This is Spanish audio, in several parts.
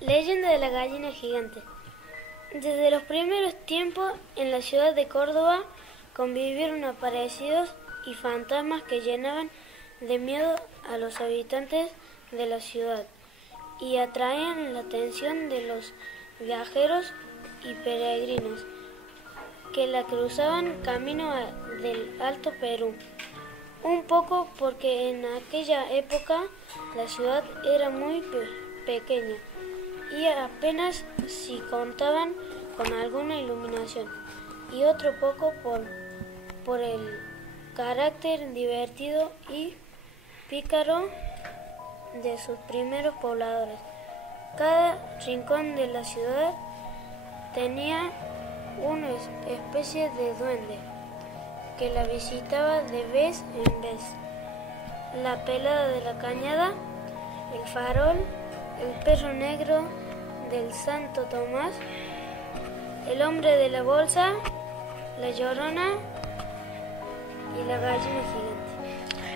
Leyenda de la gallina gigante. Desde los primeros tiempos en la ciudad de Córdoba convivieron aparecidos y fantasmas que llenaban de miedo a los habitantes de la ciudad y atraían la atención de los viajeros y peregrinos que la cruzaban camino del Alto Perú. Un poco porque en aquella época la ciudad era muy pequeña y apenas si contaban con alguna iluminación, y otro poco por el carácter divertido y pícaro de sus primeros pobladores. Cada rincón de la ciudad tenía una especie de duende que la visitaba de vez en vez. La pelada de la cañada, el farol, el perro negro del Santo Tomás, el hombre de la bolsa, la llorona y la gallina gigante.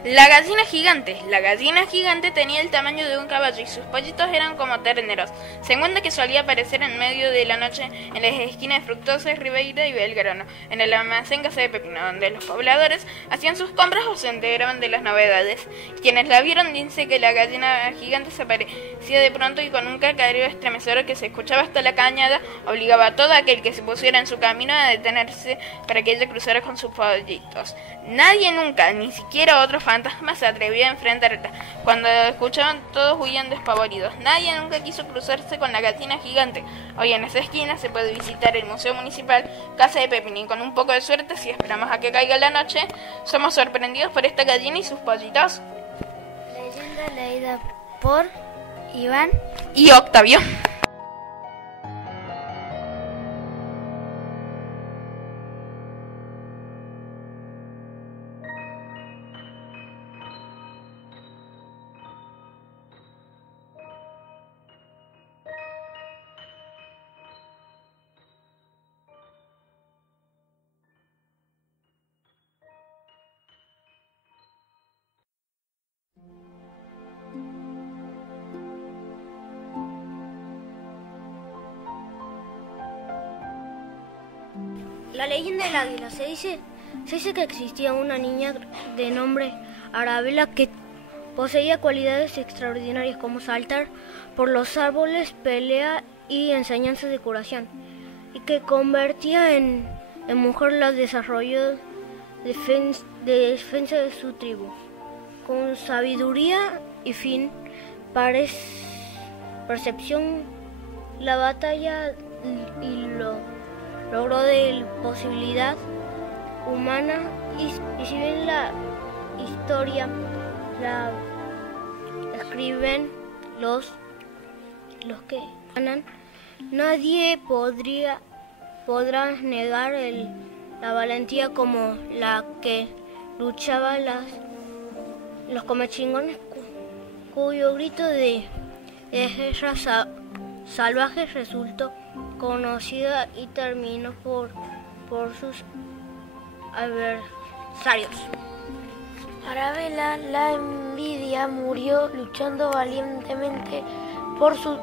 La gallina gigante. La gallina gigante tenía el tamaño de un caballo y sus pollitos eran como terneros. Se cuenta que solía aparecer en medio de la noche en las esquinas de Fructuosa, Ribeira y Belgrano, en el almacén Casa de Pepino, donde los pobladores hacían sus compras o se enteraban de las novedades. Quienes la vieron dicen que la gallina gigante se aparecía de pronto y con un cacareo estremecedor que se escuchaba hasta la cañada, obligaba a todo aquel que se pusiera en su camino a detenerse para que ella cruzara con sus pollitos. Nadie nunca, ni siquiera otros fantasmas, se atrevía a enfrentarla. Cuando escuchaban, todos huían despavoridos. Nadie nunca quiso cruzarse con la gallina gigante. Hoy en esa esquina se puede visitar el Museo Municipal Casa de Pepino y con un poco de suerte, si esperamos a que caiga la noche, somos sorprendidos por esta gallina y sus pollitos. Leyenda leída por Iván y Octavio. La leyenda del águila. Se dice que existía una niña de nombre Arabella que poseía cualidades extraordinarias como saltar por los árboles, pelea y enseñanzas de curación, y que convertía en mujer la desarrollo de defensa de su tribu. Con sabiduría y fin, percepción, la batalla y logró de posibilidad humana, y si bien la historia la escriben los que ganan, nadie podrá negar la valentía como la que luchaba los comechingones, cuyo grito de guerra salvaje resultó conocida y terminó por sus adversarios. Arabella, la envidia, murió luchando valientemente por su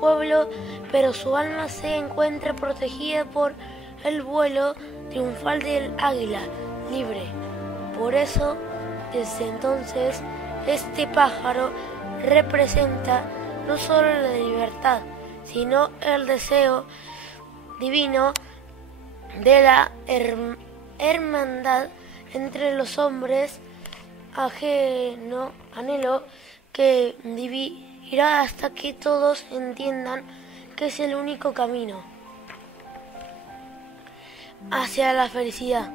pueblo, pero su alma se encuentra protegida por el vuelo triunfal del águila libre. Por eso, desde entonces, este pájaro representa no solo la libertad, sino el deseo divino de la hermandad entre los hombres, anhelo que vivirá hasta que todos entiendan que es el único camino hacia la felicidad.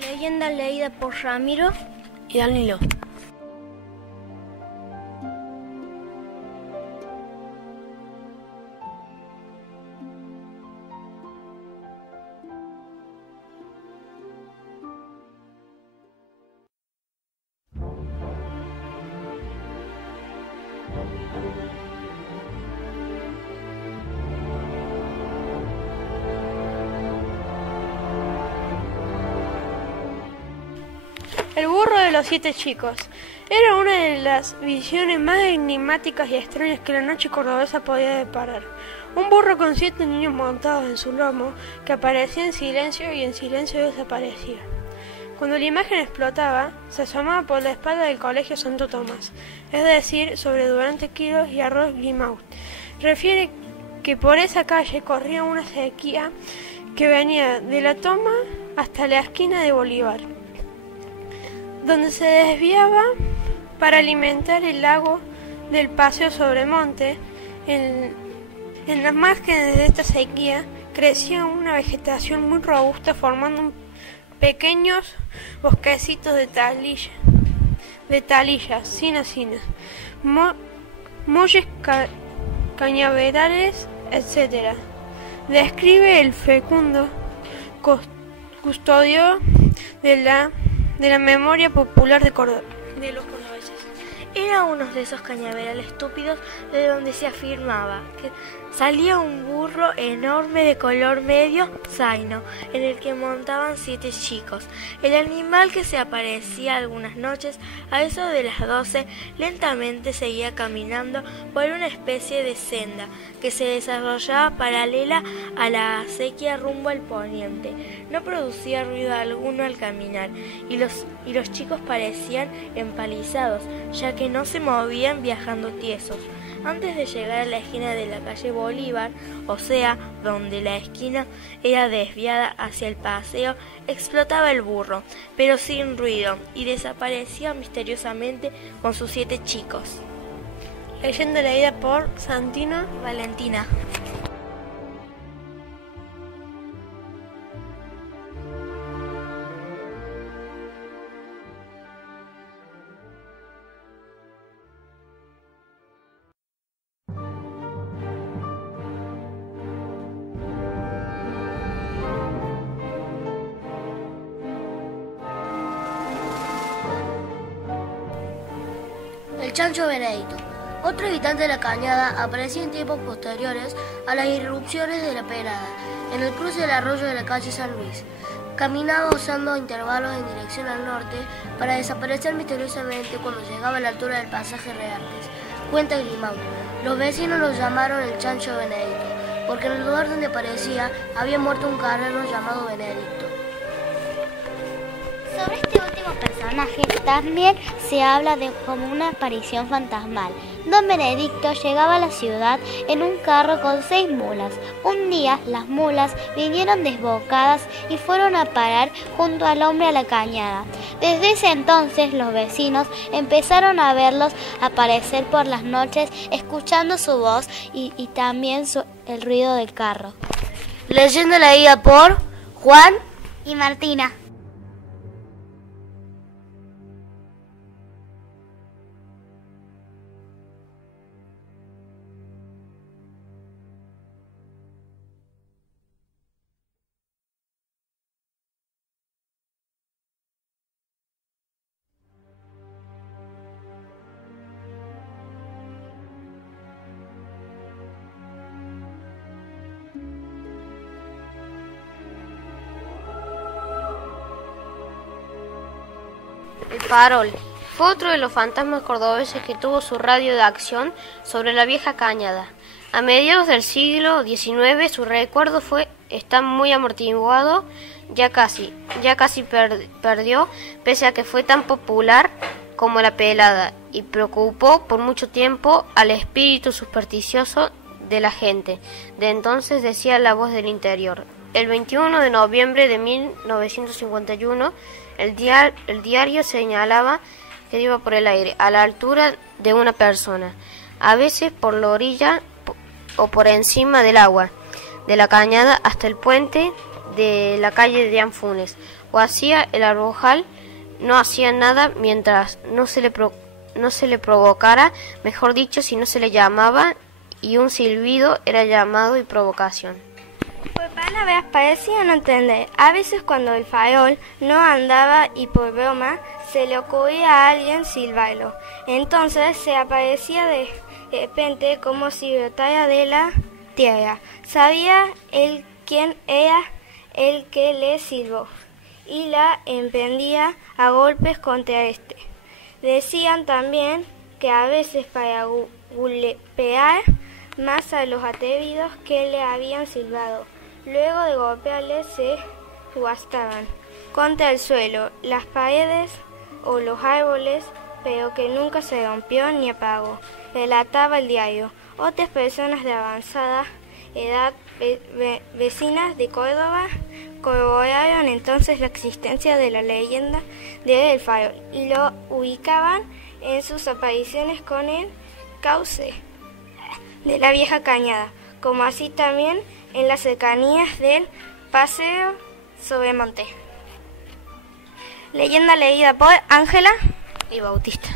Leyenda leída por Ramiro y Danilo. El burro de los 7 chicos. Era una de las visiones más enigmáticas y extrañas que la noche cordobesa podía deparar. Un burro con 7 niños montados en su lomo, que aparecía en silencio y en silencio desaparecía. Cuando la imagen explotaba, se asomaba por la espalda del Colegio Santo Tomás, es decir, sobre Durante Quiros y Arroz Guimaut. Refiere que por esa calle corría una sequía que venía de la Toma hasta la esquina de Bolívar, donde se desviaba para alimentar el lago del Paseo Sobremonte. En las márgenes de esta sequía crecía una vegetación muy robusta, formando pequeños bosquecitos de talillas, cinas, molles, cañaverales, etc. Describe el fecundo custodio de la memoria popular de los cordobeses. Era uno de esos cañaverales estúpidos de donde se afirmaba que salía un burro enorme de color medio zaino, en el que montaban 7 chicos. El animal, que se aparecía algunas noches a eso de las 12, lentamente seguía caminando por una especie de senda que se desarrollaba paralela a la acequia rumbo al poniente. No producía ruido alguno al caminar, y los chicos parecían empalizados, ya que no se movían viajando tiesos. Antes de llegar a la esquina de la calle Bolívar, o sea, donde la esquina era desviada hacia el paseo, explotaba el burro, pero sin ruido, y desaparecía misteriosamente con sus 7 chicos. Leyenda leída por Santino Valentina. El Chancho Benedicto. Otro habitante de la Cañada aparecía en tiempos posteriores a las irrupciones de la pelada, en el cruce del arroyo de la calle San Luis. Caminaba usando intervalos en dirección al norte para desaparecer misteriosamente cuando llegaba a la altura del pasaje Reartes. Cuenta Grimaud. Los vecinos lo llamaron el Chancho Benedicto, porque en el lugar donde aparecía había muerto un carrero llamado Benedicto. Sobre este último personaje también se habla de como una aparición fantasmal. Don Benedicto llegaba a la ciudad en un carro con 6 mulas. Un día las mulas vinieron desbocadas y fueron a parar junto al hombre a la cañada. Desde ese entonces los vecinos empezaron a verlos aparecer por las noches, escuchando su voz y también el ruido del carro. Leyenda leída por Juan y Martina. El Farol fue otro de los fantasmas cordobeses que tuvo su radio de acción sobre la vieja cañada. A mediados del siglo XIX su recuerdo está muy amortiguado, ya casi perdió, pese a que fue tan popular como la pelada y preocupó por mucho tiempo al espíritu supersticioso de la gente. De entonces, decía la voz del interior. El 21 de noviembre de 1951, el diario señalaba que iba por el aire, a la altura de una persona, a veces por la orilla o por encima del agua, de la cañada hasta el puente de la calle de Anfunes, o hacia el Arbojal. No hacía nada mientras no se le provocara, mejor dicho, si no se le llamaba, y un silbido era llamado y provocación. Por palabras parecía no entender. A veces cuando el farol no andaba y por broma se le ocurría a alguien silbarlo, entonces se aparecía de repente como si brotara de la tierra. Sabía él quién era el que le silbó y la emprendía a golpes contra este. Decían también que a veces para golpear más a los atrevidos que le habían silbado, luego de golpearles se guastaban contra el suelo, las paredes o los árboles, pero que nunca se rompió ni apagó, relataba el diario. Otras personas de avanzada edad vecinas de Córdoba corroboraron entonces la existencia de la leyenda del farol y lo ubicaban en sus apariciones con el cauce de la vieja cañada, como así también en las cercanías del paseo Sobremonte. Leyenda leída por Ángela y Bautista.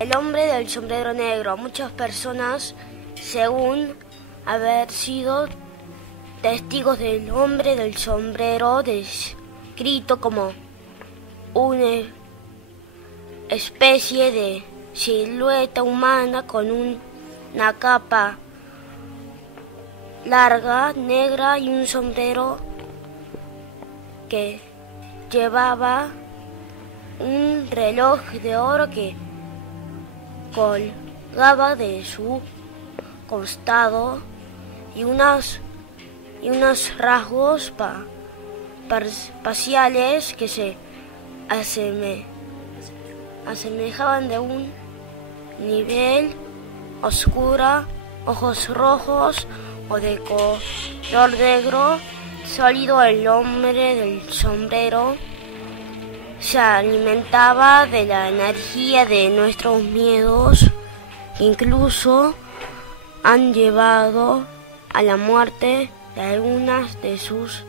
El hombre del sombrero negro. Muchas personas, según haber sido testigos del hombre del sombrero, descrito como una especie de silueta humana con una capa larga, negra y un sombrero que llevaba un reloj de oro que colgaba de su costado y unos rasgos faciales que se asemejaban de un nivel oscura, ojos rojos o de color negro sólido. El hombre del sombrero se alimentaba de la energía de nuestros miedos, que incluso han llevado a la muerte de algunas de sus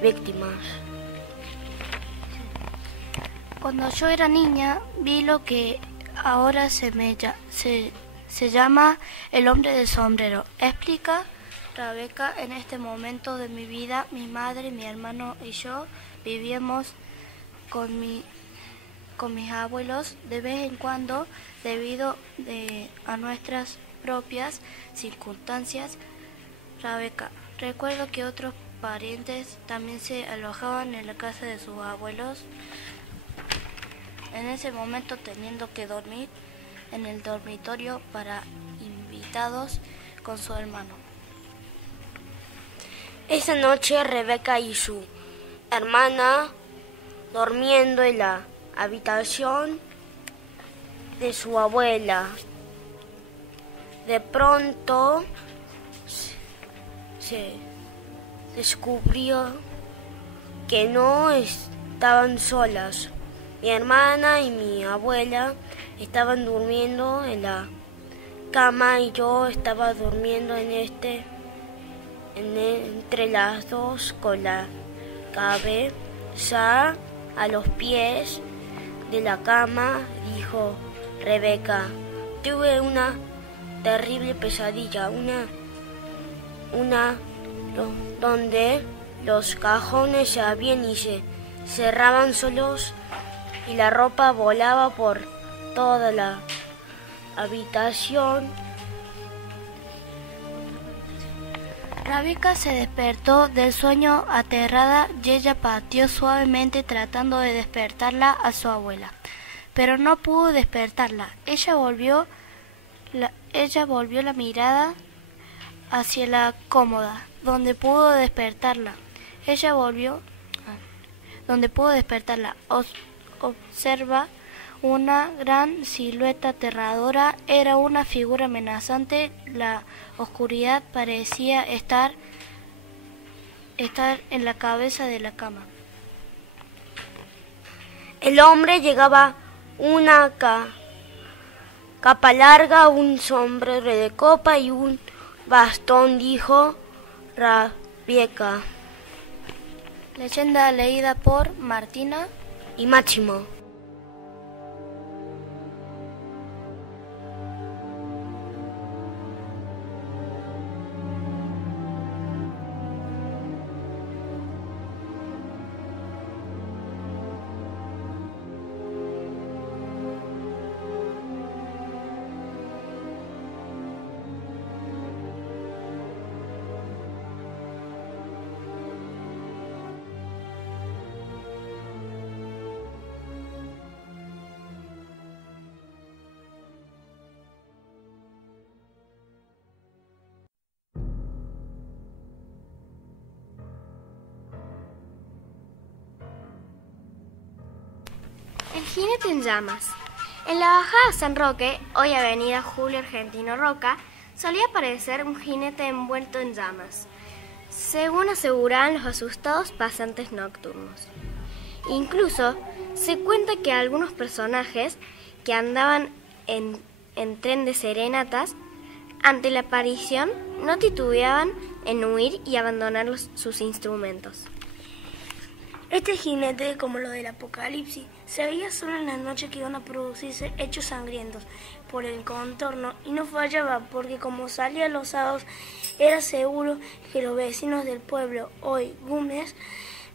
víctimas. Cuando yo era niña vi lo que ahora se llama el hombre del sombrero. Explica Rebeca: en este momento de mi vida, mi madre, mi hermano y yo vivíamos con mis abuelos de vez en cuando debido a nuestras propias circunstancias. Rebeca: recuerdo que otros parientes también se alojaban en la casa de sus abuelos, en ese momento teniendo que dormir en el dormitorio para invitados con su hermano. Esa noche Rebeca y su hermana durmiendo en la habitación de su abuela. De pronto se descubrió que no estaban solas. Mi hermana y mi abuela estaban durmiendo en la cama y yo estaba durmiendo entre las dos con la cabeza a los pies de la cama. Dijo Rebeca: tuve una terrible pesadilla, donde los cajones se abrían y se cerraban solos y la ropa volaba por toda la habitación. Rebeca se despertó del sueño aterrada y ella pateó suavemente tratando de despertarla a su abuela, pero no pudo despertarla. Ella volvió la mirada hacia la cómoda, donde pudo despertarla. Observa una gran silueta aterradora. Era una figura amenazante. La oscuridad parecía estar en la cabeza de la cama. El hombre llevaba una capa larga, un sombrero de copa y un bastón, dijo Rabieca. Leyenda leída por Martina y Máximo. El jinete en llamas. En la bajada San Roque, hoy avenida Julio Argentino Roca, solía aparecer un jinete envuelto en llamas, según aseguraban los asustados pasantes nocturnos. Incluso se cuenta que algunos personajes que andaban en tren de serenatas, ante la aparición, no titubeaban en huir y abandonar sus instrumentos. Este jinete, como lo del Apocalipsis, se veía solo en las noches que iban a producirse hechos sangrientos por el contorno y no fallaba porque como salía los sábados era seguro que los vecinos del pueblo, hoy Güemes,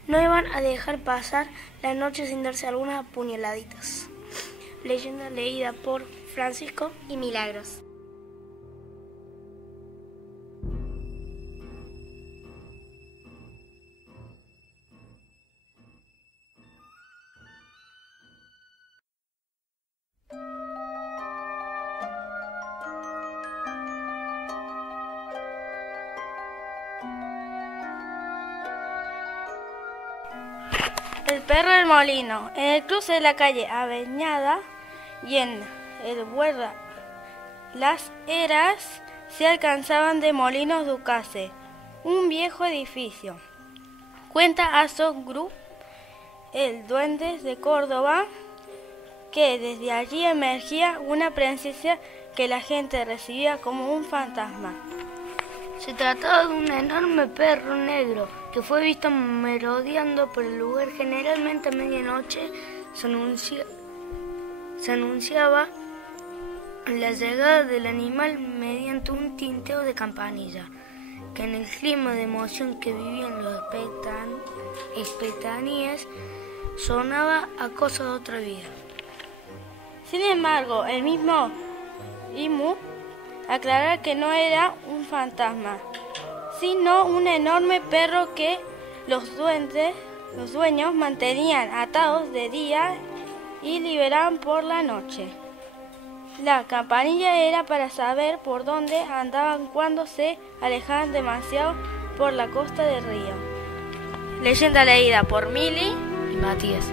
no iban a dejar pasar la noche sin darse algunas puñaladitas. Leyenda leída por Francisco y Milagros. El perro del molino. En el cruce de la calle Aveñada y en el Huerta Las Heras se alcanzaban de Molinos Ducase, un viejo edificio. Cuenta Aso Group, el Duendes de Córdoba, que desde allí emergía una presencia que la gente recibía como un fantasma. Se trataba de un enorme perro negro que fue visto merodeando por el lugar generalmente a medianoche. Se anunciaba la llegada del animal mediante un tinteo de campanilla, que en el clima de emoción que vivían los espectaníes sonaba a cosa de otra vida. Sin embargo, el mismo Imu aclaraba que no era un fantasma, sino un enorme perro que los dueños mantenían atados de día y liberaban por la noche. La campanilla era para saber por dónde andaban cuando se alejaban demasiado por la costa del río. Leyenda leída por Mili y Matías.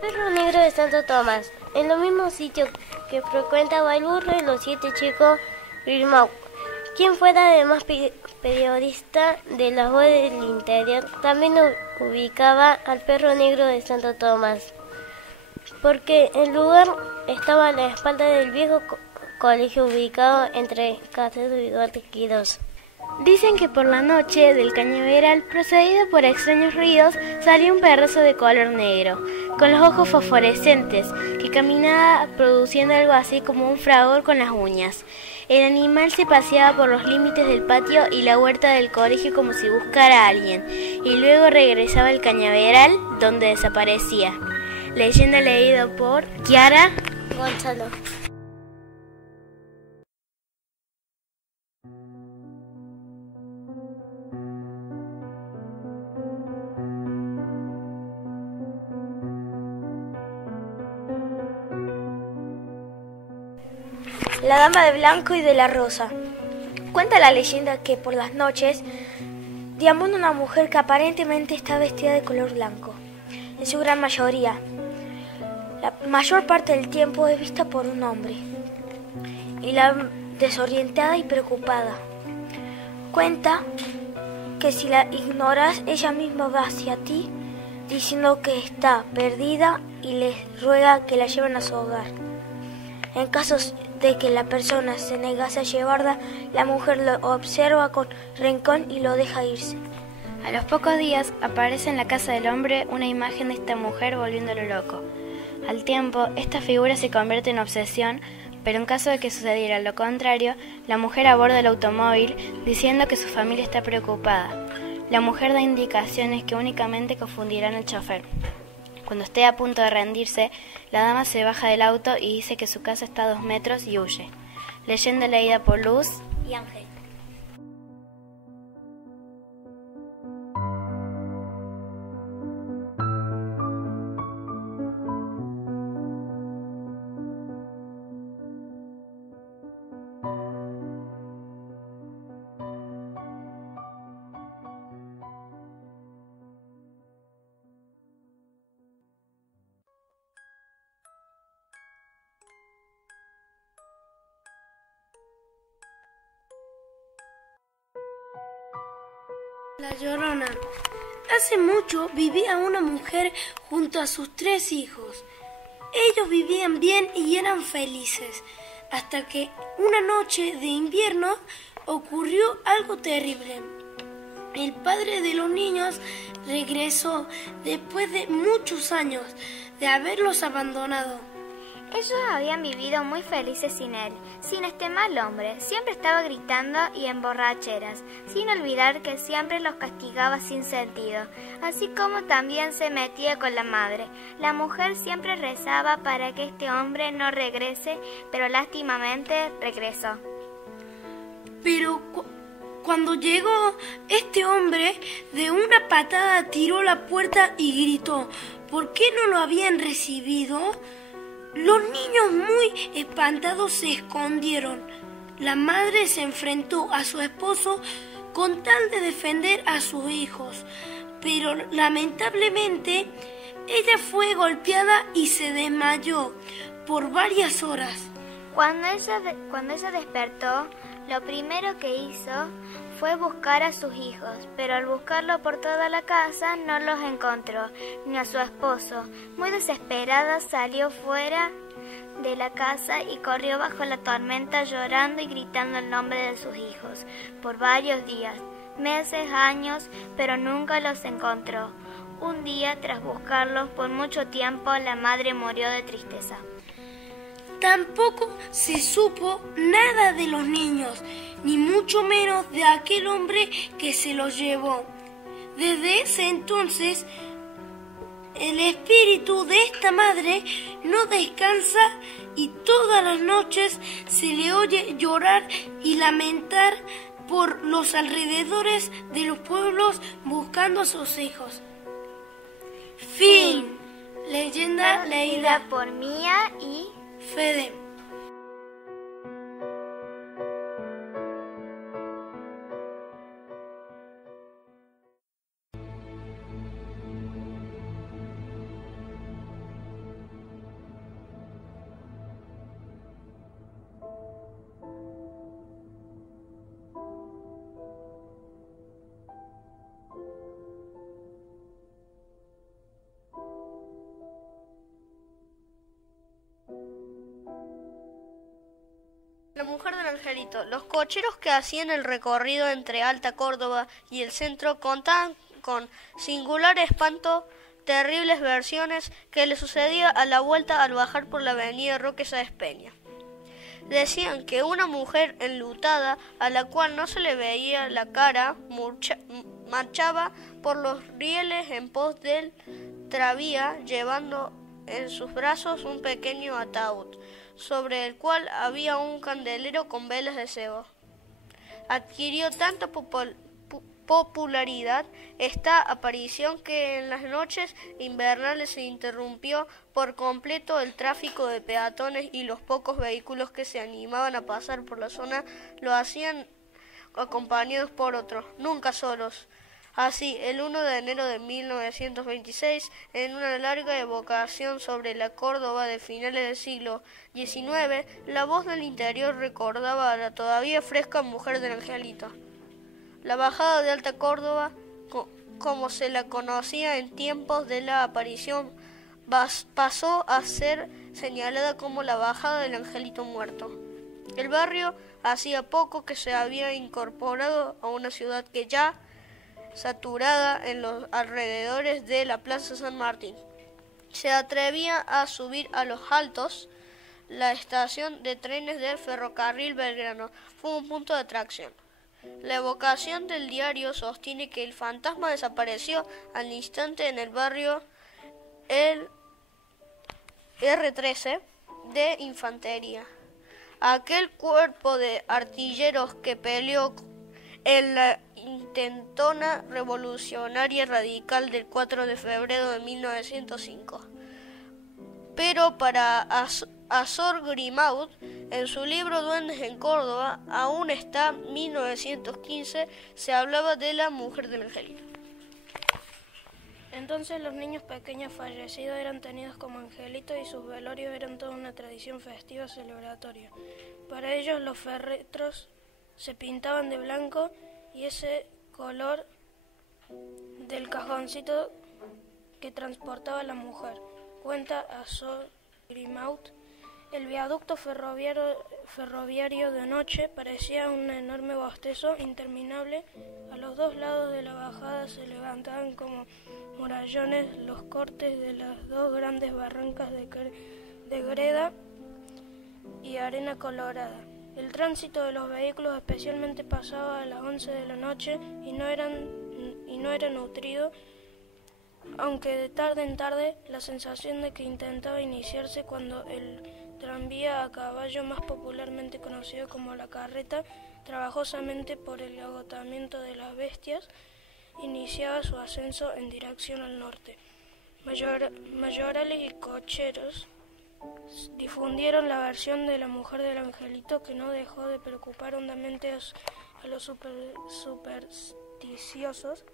Perro negro de Santo Tomás, en lo mismo sitio que frecuentaba el burro y los 7 chicos Grimaud, quien fuera además periodista de La Voz del Interior, también ubicaba al perro negro de Santo Tomás, porque el lugar estaba a la espalda del viejo colegio ubicado entre Castelo y Duarte Quirós. Dicen que por la noche del cañaveral, procedido por extraños ruidos, salió un perrazo de color negro, con los ojos fosforescentes, que caminaba produciendo algo así como un fragor con las uñas. El animal se paseaba por los límites del patio y la huerta del colegio como si buscara a alguien, y luego regresaba al cañaveral, donde desaparecía. Leyenda leída por Kiara Gonzalo. La dama de blanco y de la rosa. Cuenta la leyenda que por las noches deambula una mujer que aparentemente está vestida de color blanco. en su gran mayoría. La mayor parte del tiempo es vista por un hombre y la desorientada y preocupada. Cuenta que si la ignoras, ella misma va hacia ti diciendo que está perdida y les ruega que la lleven a su hogar. En casos de que la persona se negase a llevarla, la mujer lo observa con rencor y lo deja irse. A los pocos días aparece en la casa del hombre una imagen de esta mujer volviéndolo loco. Al tiempo, esta figura se convierte en obsesión, pero en caso de que sucediera lo contrario, la mujer aborda el automóvil diciendo que su familia está preocupada. La mujer da indicaciones que únicamente confundirán al chofer. Cuando esté a punto de rendirse, la dama se baja del auto y dice que su casa está a 2 metros y huye. Leyenda leída por Luz y Ángel. La Llorona. Hace mucho vivía una mujer junto a sus 3 hijos. Ellos vivían bien y eran felices, hasta que una noche de invierno ocurrió algo terrible. El padre de los niños regresó después de muchos años de haberlos abandonado. Ellos habían vivido muy felices sin él, sin este mal hombre. Siempre estaba gritando y en borracheras, sin olvidar que siempre los castigaba sin sentido, así como también se metía con la madre. La mujer siempre rezaba para que este hombre no regrese, pero lástimamente regresó. Pero cuando llegó, este hombre de una patada tiró la puerta y gritó: ¿por qué no lo habían recibido? Los niños, muy espantados, se escondieron. La madre se enfrentó a su esposo con tal de defender a sus hijos, pero lamentablemente ella fue golpeada y se desmayó por varias horas. Cuando ella despertó, lo primero que hizo fue buscar a sus hijos, pero al buscarlo por toda la casa no los encontró, ni a su esposo. Muy desesperada salió fuera de la casa y corrió bajo la tormenta llorando y gritando el nombre de sus hijos por varios días, meses, años, pero nunca los encontró. Un día, tras buscarlos por mucho tiempo, la madre murió de tristeza. Tampoco se supo nada de los niños, ni mucho menos de aquel hombre que se los llevó. Desde ese entonces, el espíritu de esta madre no descansa y todas las noches se le oye llorar y lamentar por los alrededores de los pueblos buscando a sus hijos. Fin. Leyenda leída por Mía y Fede. La mujer del angelito. Los cocheros que hacían el recorrido entre Alta Córdoba y el centro contaban con singular espanto terribles versiones que le sucedía a la vuelta al bajar por la avenida Roque Sáenz Peña. Decían que una mujer enlutada, a la cual no se le veía la cara, marchaba por los rieles en pos del tranvía, llevando en sus brazos un pequeño ataúd, sobre el cual había un candelero con velas de cebo. Adquirió tanta popularidad esta aparición que en las noches invernales se interrumpió por completo el tráfico de peatones y los pocos vehículos que se animaban a pasar por la zona lo hacían acompañados por otros, nunca solos. Así, el 1 de enero de 1926, en una larga evocación sobre la Córdoba de finales del siglo XIX, la voz del interior recordaba a la todavía fresca mujer del Angelito. La bajada de Alta Córdoba, como se la conocía en tiempos de la aparición, pasó a ser señalada como la bajada del Angelito Muerto. El barrio hacía poco que se había incorporado a una ciudad que ya saturada en los alrededores de la Plaza San Martín. Se atrevía a subir a los Altos. La estación de trenes del ferrocarril Belgrano fue un punto de atracción. La evocación del diario sostiene que el fantasma desapareció al instante en el barrio el R13 de infantería. Aquel cuerpo de artilleros que peleó en la intentona revolucionaria radical del 4 de febrero de 1905. Pero para Azor Grimaud, en su libro Duendes en Córdoba, aún está 1915, se hablaba de la mujer del Angelito. Entonces los niños pequeños fallecidos eran tenidos como angelitos y sus velorios eran toda una tradición festiva celebratoria. Para ellos los féretros se pintaban de blanco y ese color del cajoncito que transportaba la mujer. Cuenta Azor Grimaud. El viaducto ferroviario de noche parecía un enorme bostezo interminable. A los dos lados de la bajada se levantaban como murallones los cortes de las dos grandes barrancas de greda y arena colorada. El tránsito de los vehículos especialmente pasaba a las 11 de la noche y no era nutrido, aunque de tarde en tarde la sensación de que intentaba iniciarse cuando el tranvía a caballo, más popularmente conocido como la carreta, trabajosamente por el agotamiento de las bestias, iniciaba su ascenso en dirección al norte. Mayorales y cocheros difundieron la versión de la mujer del Angelito, que no dejó de preocupar hondamente a los supersticiosos,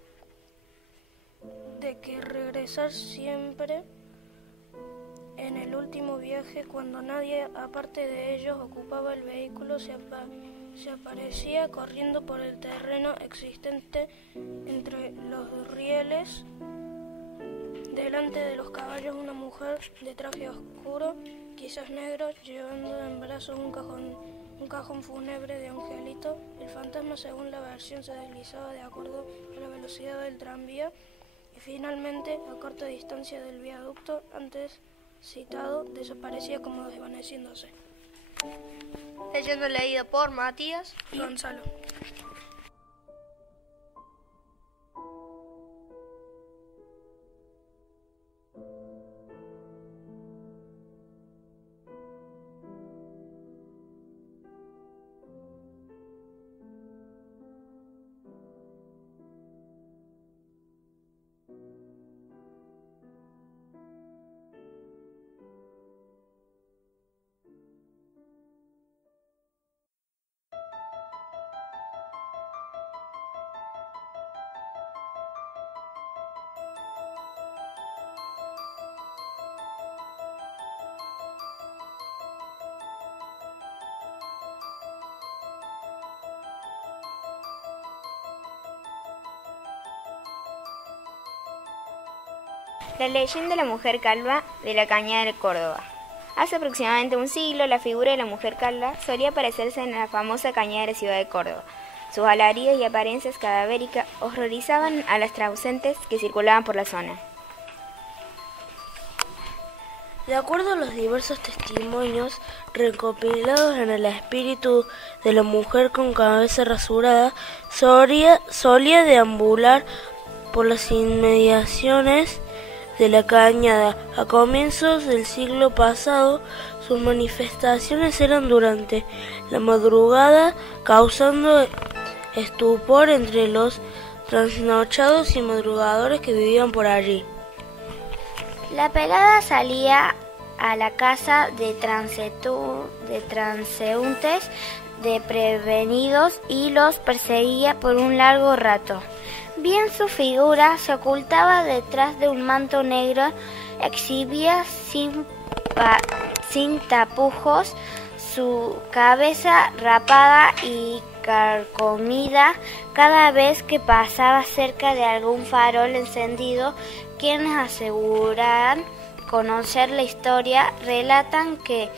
de que regresar siempre en el último viaje, cuando nadie aparte de ellos ocupaba el vehículo, se aparecía corriendo por el terreno existente entre los rieles. Delante de los caballos una mujer de traje oscuro, quizás negro, llevando en brazos un cajón fúnebre de Angelito. El fantasma, según la versión, se deslizaba de acuerdo a la velocidad del tranvía y finalmente, a corta distancia del viaducto antes citado, desaparecía como desvaneciéndose. Leyendo leído por Matías y Gonzalo. La leyenda de la mujer calva de la Cañada de Córdoba. Hace aproximadamente un siglo, la figura de la mujer calva solía aparecerse en la famosa Cañada de la ciudad de Córdoba. Sus alaridos y apariencias cadavéricas horrorizaban a las transeúntes que circulaban por la zona. De acuerdo a los diversos testimonios recopilados en el espíritu de la mujer con cabeza rasurada, solía deambular por las inmediaciones de la Cañada. A comienzos del siglo pasado, sus manifestaciones eran durante la madrugada, causando estupor entre los trasnochados y madrugadores que vivían por allí. La pelada salía a la casa de transeúntes desprevenidos y los perseguía por un largo rato. bien su figura se ocultaba detrás de un manto negro, exhibía sin tapujos su cabeza rapada y carcomida. Cada vez que pasaba cerca de algún farol encendido, quienes aseguran conocer la historia relatan que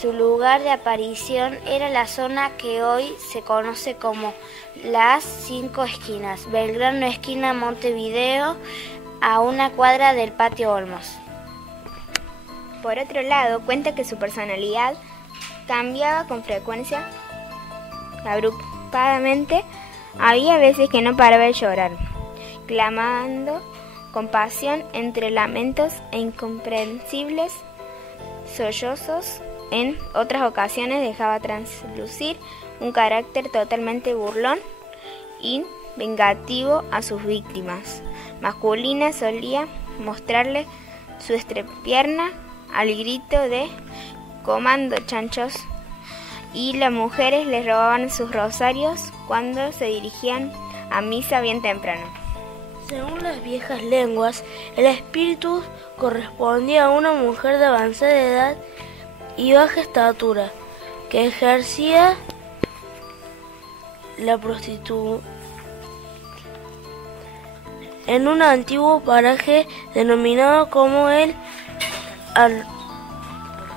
su lugar de aparición era la zona que hoy se conoce como las 5 esquinas, Belgrano esquina Montevideo, a una cuadra del Patio Olmos. Por otro lado, cuenta que su personalidad cambiaba con frecuencia, agrupadamente. Había veces que no paraba de llorar, clamando con pasión entre lamentos e incomprensibles sollozos. En otras ocasiones dejaba traslucir un carácter totalmente burlón y vengativo a sus víctimas masculinas. Solía mostrarle su entrepierna al grito de "comando chanchos", y las mujeres les robaban sus rosarios cuando se dirigían a misa bien temprano. Según las viejas lenguas, el espíritu correspondía a una mujer de avanzada edad y baja estatura, que ejercía la prostitución en un antiguo paraje denominado como el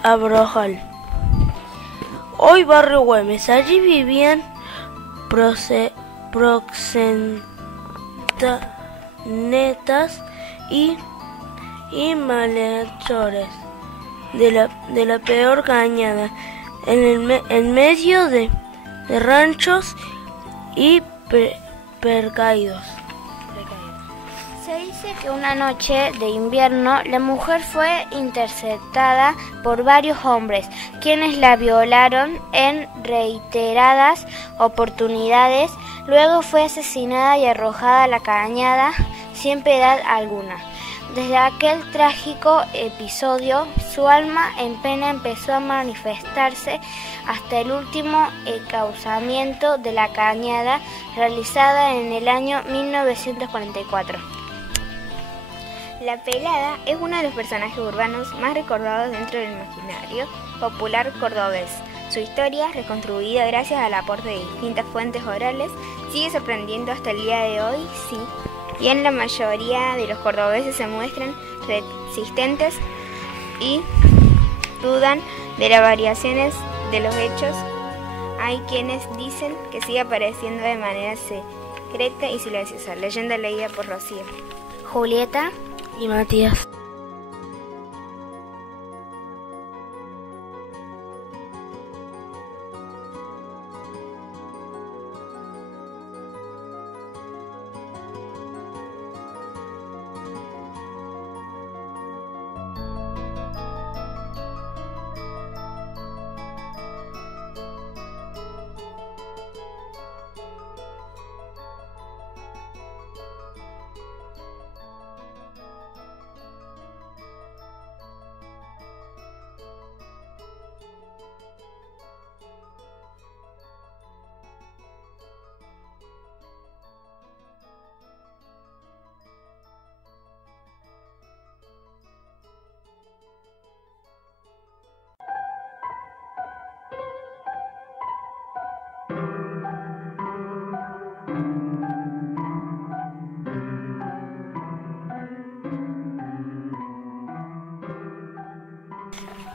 Abrojal, hoy barrio Güemes. Allí vivían proxenetas y malhechores de la peor cañada, en medio de ranchos y percaídos. Se dice que una noche de invierno la mujer fue interceptada por varios hombres, quienes la violaron en reiteradas oportunidades. Luego fue asesinada y arrojada a la cañada sin piedad alguna. Desde aquel trágico episodio, su alma en pena empezó a manifestarse hasta el último encauzamiento de la cañada, realizada en el año 1944. La Pelada es uno de los personajes urbanos más recordados dentro del imaginario popular cordobés. Su historia, reconstruida gracias al aporte de distintas fuentes orales, sigue sorprendiendo hasta el día de hoy, sí. Y en la mayoría de los cordobeses se muestran resistentes y dudan de las variaciones de los hechos. Hay quienes dicen que sigue apareciendo de manera secreta y silenciosa. Leyenda leída por Rocío, Julieta y Matías.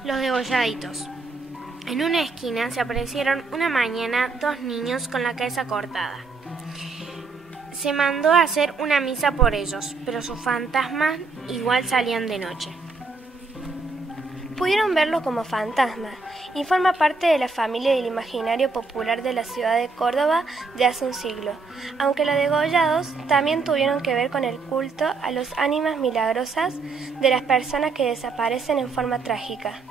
Los degolladitos. En una esquina se aparecieron una mañana 2 niños con la cabeza cortada. Se mandó a hacer una misa por ellos, pero sus fantasmas igual salían de noche. Pudieron verlo como fantasma y forma parte de la familia del imaginario popular de la ciudad de Córdoba de hace un siglo, aunque los degollados también tuvieron que ver con el culto a las ánimas milagrosas de las personas que desaparecen en forma trágica.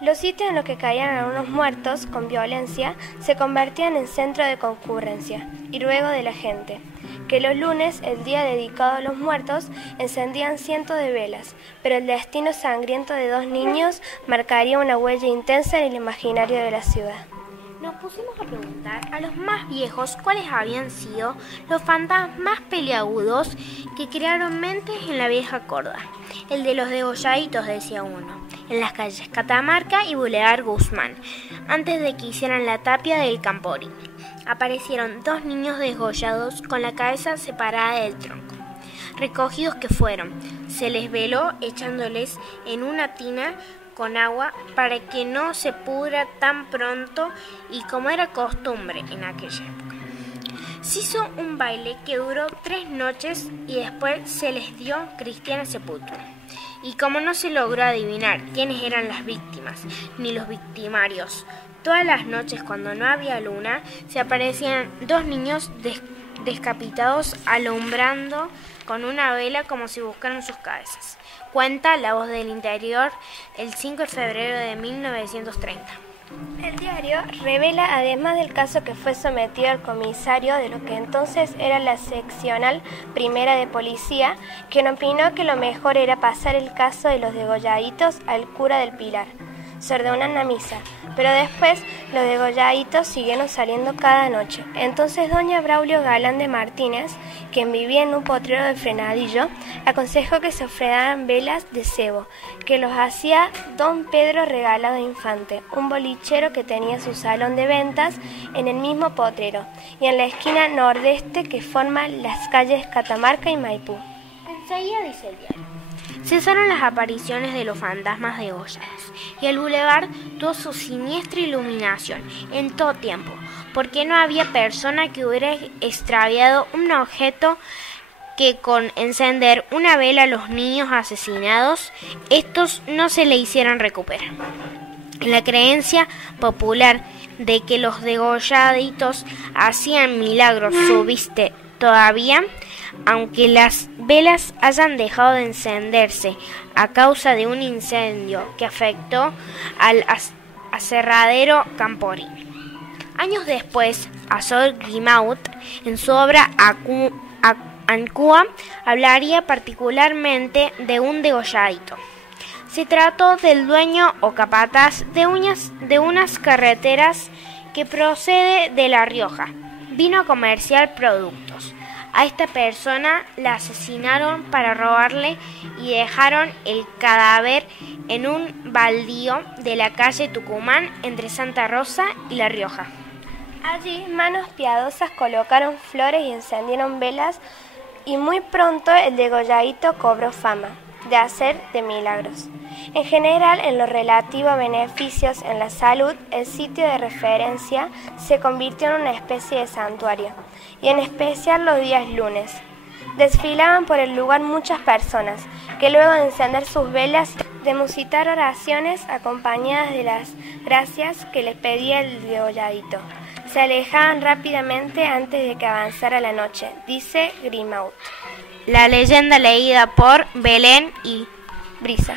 Los sitios en los que caían algunos muertos con violencia se convertían en centro de concurrencia y ruego de la gente, que los lunes, el día dedicado a los muertos, encendían cientos de velas, pero el destino sangriento de 2 niños marcaría una huella intensa en el imaginario de la ciudad. Nos pusimos a preguntar a los más viejos cuáles habían sido los fantasmas más peliagudos que crearon mentes en la vieja Córdoba. El de los degolladitos, decía uno, en las calles Catamarca y Boulevard Guzmán, antes de que hicieran la tapia del Campori. Aparecieron 2 niños degollados con la cabeza separada del tronco. Recogidos que fueron, se les veló echándoles en una tina con agua para que no se pudra tan pronto y como era costumbre en aquella época. Se hizo un baile que duró 3 noches y después se les dio cristiana sepultura. Y como no se logró adivinar quiénes eran las víctimas ni los victimarios, todas las noches cuando no había luna se aparecían 2 niños descapitados alumbrando con una vela como si buscaran sus cabezas. Cuenta La Voz del Interior el 5 de febrero de 1930. El diario revela, además del caso que fue sometido al comisario de lo que entonces era la seccional primera de policía, quien opinó que lo mejor era pasar el caso de los degolladitos al cura del Pilar. Se ordenó una misa, pero después los degolladitos siguieron saliendo cada noche. Entonces doña Braulio Galán de Martínez, quien vivía en un potrero de Frenadillo, aconsejó que se ofrendaran velas de cebo, que los hacía don Pedro Regalado Infante, un bolichero que tenía su salón de ventas en el mismo potrero, y en la esquina nordeste que forma las calles Catamarca y Maipú. Enseguida dice el diario: cesaron las apariciones de los fantasmas degollados y el bulevar tuvo su siniestra iluminación en todo tiempo, porque no había persona que hubiera extraviado un objeto que con encender una vela a los niños asesinados, estos no se le hicieran recuperar. La creencia popular de que los degolladitos hacían milagros subsiste todavía, aunque las velas hayan dejado de encenderse a causa de un incendio que afectó al aserradero Campori. Años después, Azor Grimaud, en su obra Ancua, hablaría particularmente de un degolladito. Se trató del dueño o capataz de unas carreteras que procede de La Rioja. Vino a comerciar productos. A esta persona la asesinaron para robarle y dejaron el cadáver en un baldío de la calle Tucumán entre Santa Rosa y La Rioja. Allí manos piadosas colocaron flores y encendieron velas y muy pronto el degolladito cobró fama de hacer de milagros. En general, en lo relativo a beneficios en la salud, el sitio de referencia se convirtió en una especie de santuario, y en especial los días lunes. Desfilaban por el lugar muchas personas, que luego de encender sus velas, de musitar oraciones acompañadas de las gracias que les pedía el degolladito, se alejaban rápidamente antes de que avanzara la noche, dice Grimaud. La leyenda leída por Belén y Brisa.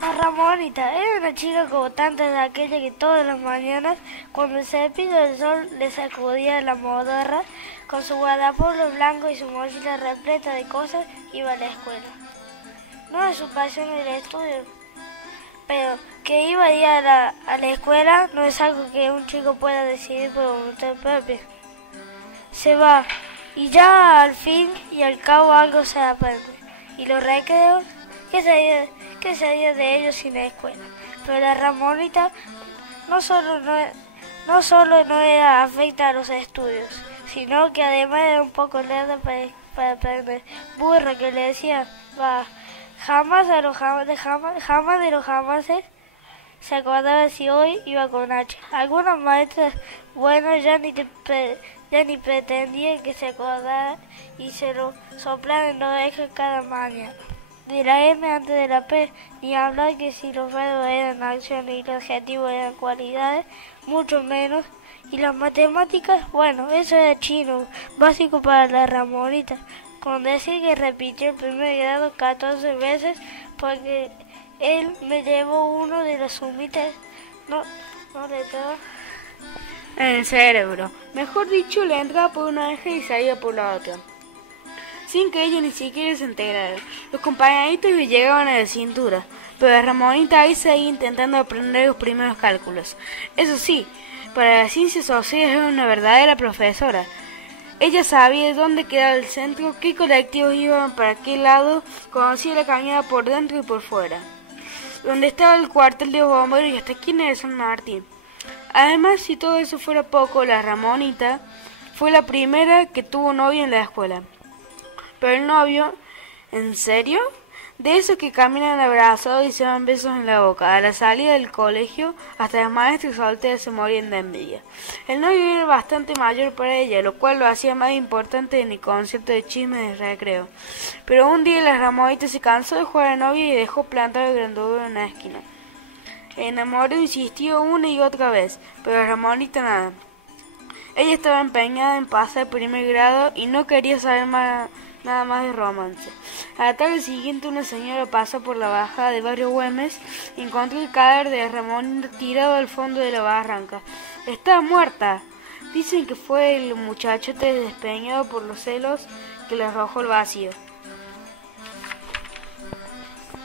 La Ramonita era una chica como tantas de aquella que todas las mañanas, cuando el cepillo del sol le sacudía la modorra, con su guardapolvo blanco y su mochila repleta de cosas, iba a la escuela. No es su pasión el estudio, pero que iba a ir a la escuela no es algo que un chico pueda decidir por voluntad propia. Se va, y ya al fin y al cabo algo se aprende. Y los recreos, ¿qué sería de ellos sin la escuela? Pero la Ramonita no solo no era afecta a los estudios, sino que además era un poco lerda para aprender. Burra, que le decían, va, jamás de los jamases se acordaba si hoy iba con H. Algunas maestras buenas ya ni pretendían que se acordara y se lo soplaban en los ejes cada mañana. de la M antes de la P, ni hablar que si los verbos eran acciones y los adjetivos eran cualidades, mucho menos. Y las matemáticas, bueno, eso era chino, básico para la Ramonita, con decir que repitió el primer grado 14 veces porque él me llevó uno de las sumitas, no le quedó en el cerebro. Mejor dicho, le entraba por una oreja y salía por la otra, sin que ella ni siquiera se integrara. Los compañeritos le llegaban a la cintura, pero la Ramonita ahí seguía intentando aprender los primeros cálculos. Eso sí, para las ciencias sociales era una verdadera profesora. Ella sabía dónde quedaba el centro, qué colectivos iban para qué lado, conocía la cañada por dentro y por fuera, donde estaba el cuartel de los bomberos y hasta quién era San Martín. Además, si todo eso fuera poco, la Ramonita fue la primera que tuvo novio en la escuela. Pero el novio, ¿en serio? De esos que caminan abrazados y se dan besos en la boca. A la salida del colegio, hasta las maestras solteras se morían de envidia. El novio era bastante mayor para ella, lo cual lo hacía más importante en el concepto de chisme de recreo. Pero un día la Ramonita se cansó de jugar a novia y dejó plantado el grandulero en la esquina. El enamorado insistió una y otra vez, pero la Ramonita nada. Ella estaba empeñada en pasar el primer grado y no quería saber nada más de romance. A la tarde siguiente una señora pasó por la bajada de Barrio Güemes y encontró el cadáver de Ramonita tirado al fondo de la barranca. Estaba muerta. Dicen que fue el muchachote despeñado por los celos que le arrojó al vacío.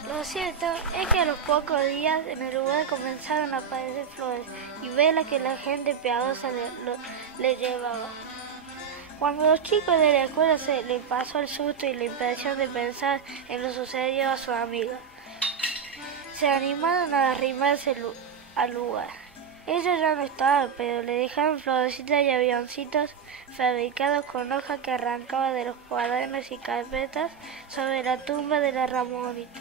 Lo cierto es que a los pocos días en el lugar comenzaron a aparecer flores y velas que la gente piadosa le llevaba. Cuando a los chicos de la escuela se les pasó el susto y la impresión de pensar en lo sucedido a su amiga, se animaron a arrimarse al lugar. Ellos ya no estaban, pero le dejaron florecitas y avioncitos fabricados con hojas que arrancaban de los cuadernos y carpetas sobre la tumba de la Ramonita.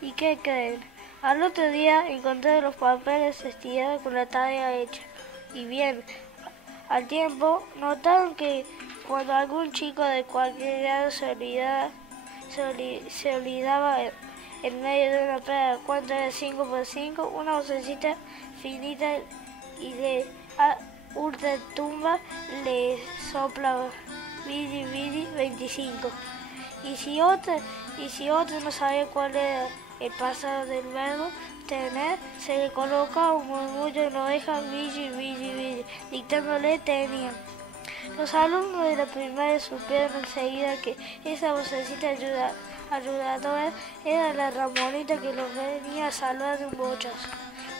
¿Y qué creen? Al otro día encontraron los papeles estirados con la tarea hecha. Y bien, al tiempo notaron que cuando algún chico de cualquier grado se olvidaba en medio de una prueba cuánto era 5 por 5, una vocecita finita y de ultratumba le soplaba Vidi Vidi 25. Y si otro no sabía cuál era el pasado del verbo tener, se le colocaba un murmullo en la oreja Vidi Vidi Vidi, dictándole tenían. Los alumnos de la primaria supieron enseguida que esa vocecita ayudadora era la Ramonita que los venía a salvar de un bochazo.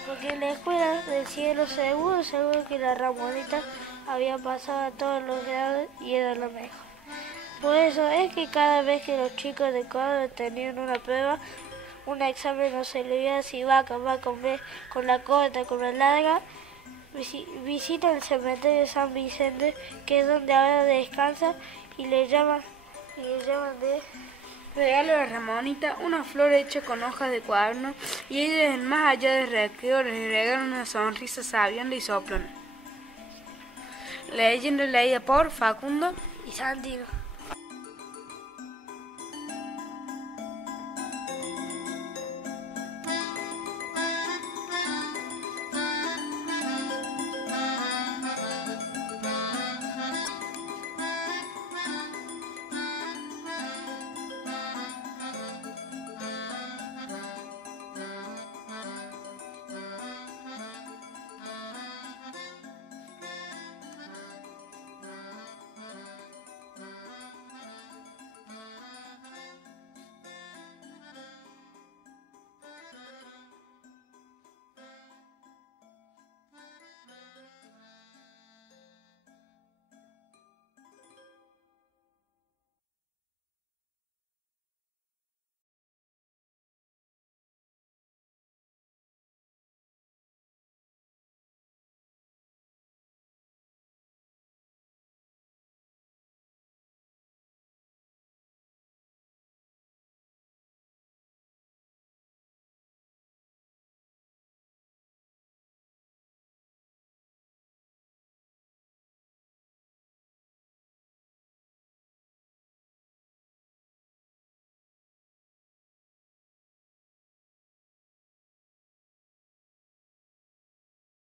Porque en la escuela del cielo seguro que la Ramonita había pasado a todos los grados y era la mejor. Por eso es que cada vez que los chicos de Córdoba tenían una prueba, un examen, no se le veía si va con B, con la corta, con la larga, visitan el cementerio de San Vicente, que es donde ahora descansa, y le llaman de regalo a la Ramonita una flor hecha con hojas de cuaderno, y ella en más allá de recreo le regalan una sonrisa sabionda y soplona. Leyenda leída por Facundo y Santino.